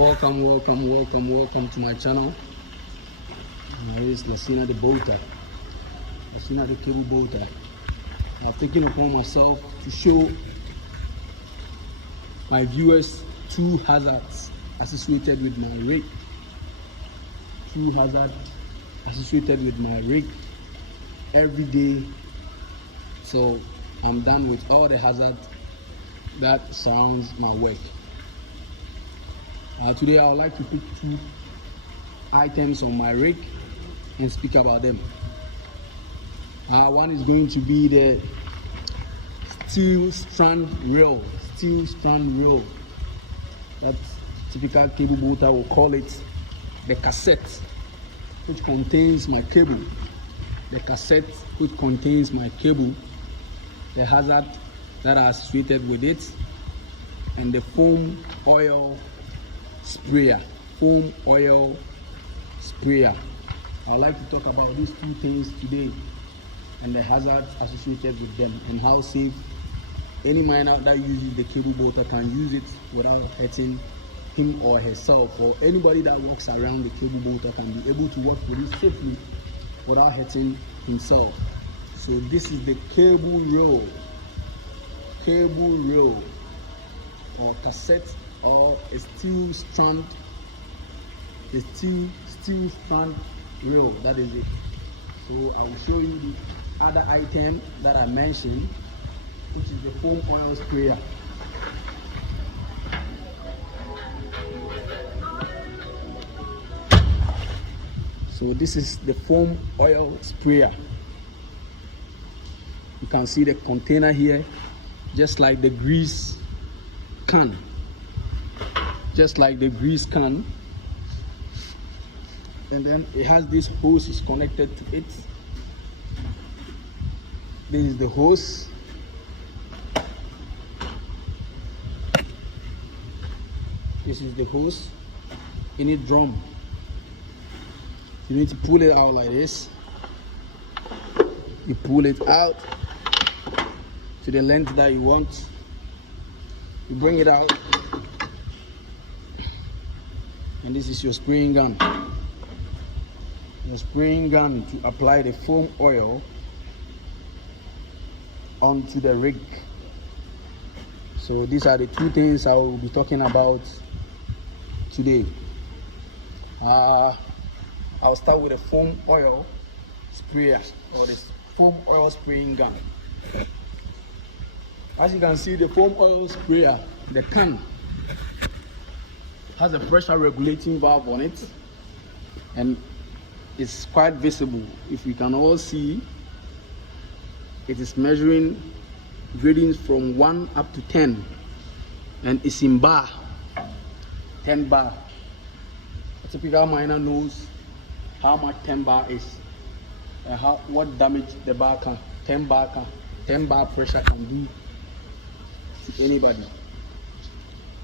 Welcome to my channel. My name is Lassina the Boater, Lassina the Cable Boater. I've taken upon myself to show my viewers two hazards associated with my rig. Two hazards associated with my rig every day. So I'm done with all the hazards that surrounds my work. Today I would like to pick two items on my rig and speak about them. One is going to be the steel strand reel. That typical cable boater will call it the cassette, which contains my cable. The cassette which contains my cable, the hazard that are associated with it, and the foam oil sprayer. I would like to talk about these two things today and the hazards associated with them, and how safe any miner that uses the cable boater can use it without hurting him or herself, or anybody that walks around the cable boater can be able to work with it safely without hurting himself. So this is the cable reel or cassette, or a steel strand reel. That is it. So I will show you the other item that I mentioned, which is the foam oil sprayer. So this is the foam oil sprayer. You can see the container here, just like the grease can. And then it has this hose is connected to it. This is the hose. This is the hose in a drum. You need to pull it out like this. You pull it out to the length that you want. You bring it out, and this is your spraying gun. Your spraying gun to apply the foam oil onto the rig. So these are the two things I will be talking about today. I'll start with the foam oil sprayer, or the foam oil spraying gun. As you can see, the foam oil sprayer, the can, has a pressure regulating valve on it, and it's quite visible. If you can all see, it is measuring readings from 1 up to 10, and it's in bar, 10 bar. A typical miner knows how much 10 bar is, and what damage the bar can, 10 bar pressure can do to anybody.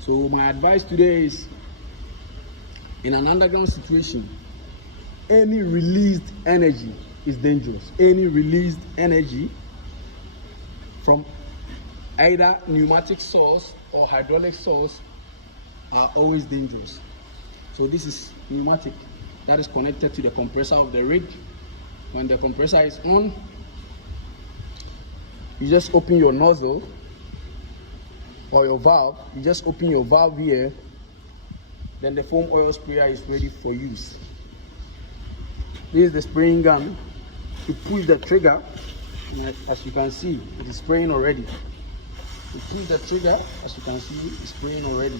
So my advice today is, in an underground situation, any released energy is dangerous. Any released energy from either pneumatic source or hydraulic source are always dangerous. So this is pneumatic, that is connected to the compressor of the rig. When the compressor is on, you just open your nozzle or your valve. You just open your valve here, then the foam oil sprayer is ready for use. This is the spraying gun. You push the trigger, and as you can see, it is spraying already. You push the trigger, as you can see, it's spraying already.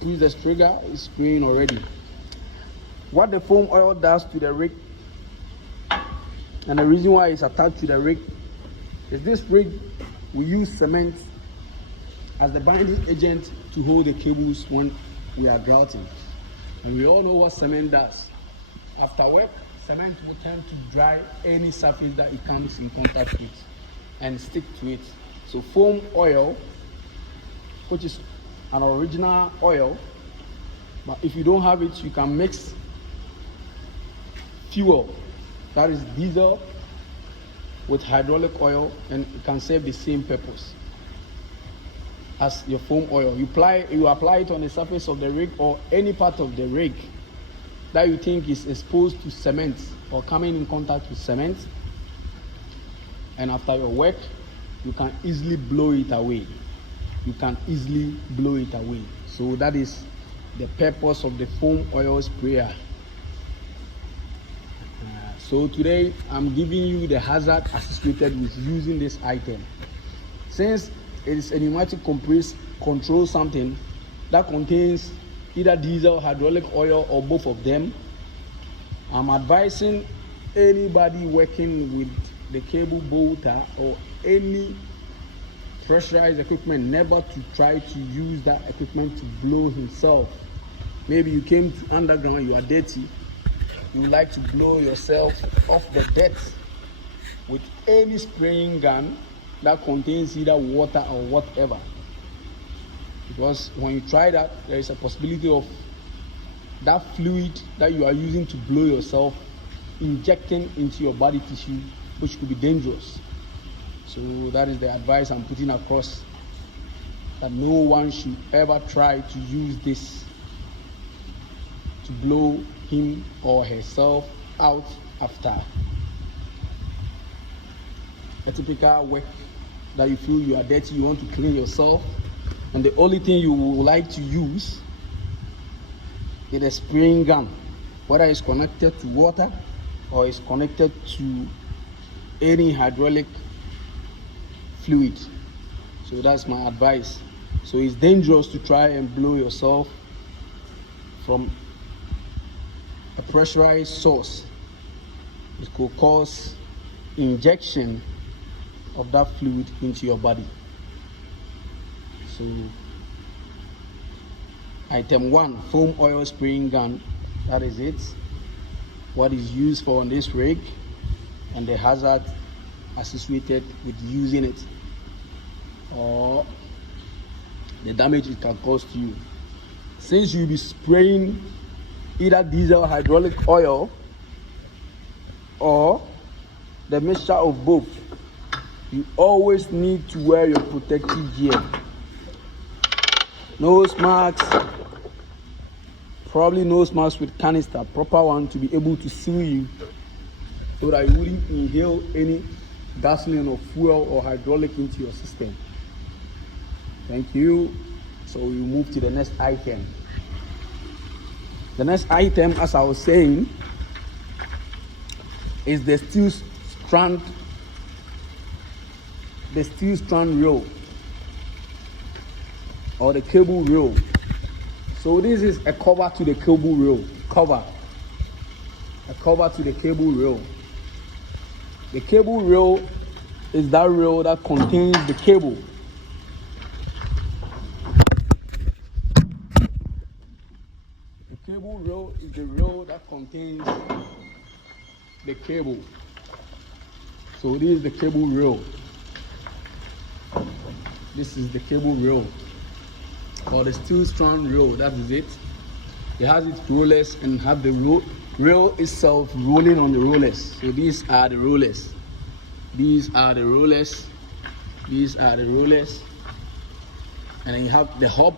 Push the trigger, it's spraying already. What the foam oil does to the rig, and the reason why it's attached to the rig, is this rig we use cement as the binding agent to hold the cables when we are grouting. And we all know what cement does. After work, cement will tend to dry any surface that it comes in contact with and stick to it. So foam oil, which is an original oil, but if you don't have it, you can mix fuel, that is diesel, with hydraulic oil, and it can serve the same purpose. as your foam oil. You apply it on the surface of the rig or any part of the rig that you think is exposed to cement or coming in contact with cement. And after your work, you can easily blow it away. So that is the purpose of the foam oil sprayer. So today I'm giving you the hazard associated with using this item. Since it is a pneumatic control something that contains either diesel, hydraulic oil, or both of them, I'm advising anybody working with the cable bolter or any pressurized equipment never to try to use that equipment to blow himself. Maybe you came to underground, you are dirty, you like to blow yourself off the dirt with any spraying gun that contains either water or whatever. Because when you try that, there is a possibility of that fluid that you are using to blow yourself injecting into your body tissue, which could be dangerous. So that is the advice I'm putting across, that no one should ever try to use this to blow him or herself out after a typical work that you feel you are dirty, you want to clean yourself, and the only thing you would like to use is a spraying gun, whether it's connected to water or it's connected to any hydraulic fluid. So that's my advice. So it's dangerous to try and blow yourself from a pressurized source. It could cause injection of that fluid into your body. So item 1, foam oil spraying gun, that is it. What is used for on this rig and the hazard associated with using it, or the damage it can cause to you. Since you'll be spraying either diesel, hydraulic oil, or the mixture of both, you always need to wear your protective gear. Nose masks, probably nose mask with canister, proper one to be able to seal you so that you wouldn't inhale any gasoline or fuel or hydraulic into your system. Thank you. So we move to the next item. The next item, as I was saying, is the steel strand reel or the cable reel. So this is a cover to the cable reel. A cover to the cable reel. The cable reel is that reel that contains the cable. The cable reel is the reel that contains the cable. So this is the cable reel. This is the cable reel, or the steel strand reel. That is it. It has its rollers and have the reel itself rolling on the rollers. So these are the rollers. These are the rollers. These are the rollers. And then you have the hub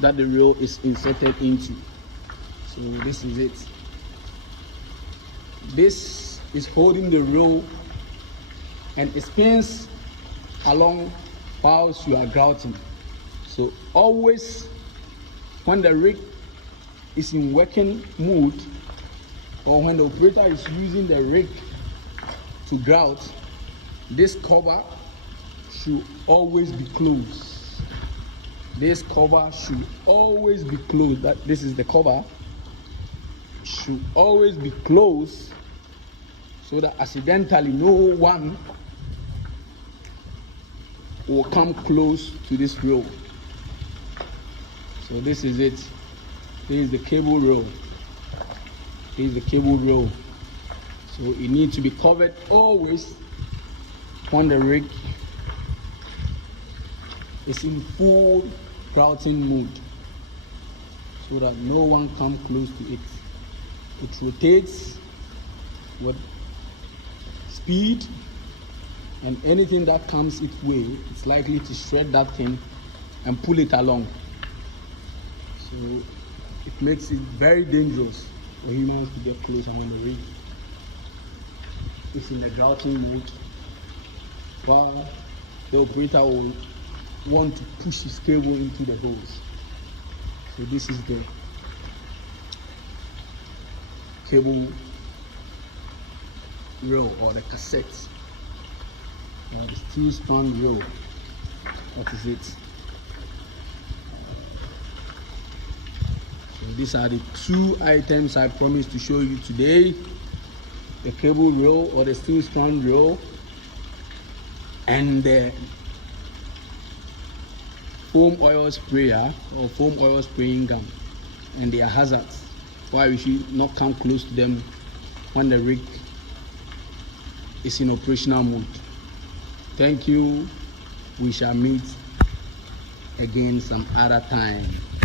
that the reel is inserted into. So this is it. This is holding the reel and it spins along whilst you are grouting. So always when the rig is in working mood, or when the operator is using the rig to grout, this cover should always be closed. This cover should always be closed. This is the cover. Should always be closed so that accidentally no one will come close to this reel. So this is it. This is the cable reel. This is the cable reel. So it needs to be covered always when the rig is in full grouting mode, so that no one comes close to it. It rotates with speed, and anything that comes its way, it's likely to shred that thing and pull it along. So it makes it very dangerous for humans to get close on the rig. It's in the grouting mode, while the operator will want to push his cable into the holes. So this is the cable reel or the cassette, or the steel strand reel. What is it? So these are the two items I promised to show you today: the cable reel or the steel strand reel, and the foam oil sprayer or foam oil spraying gun. And they are hazards, why we should not come close to them when the rig is in operational mode. Thank you. We shall meet again some other time.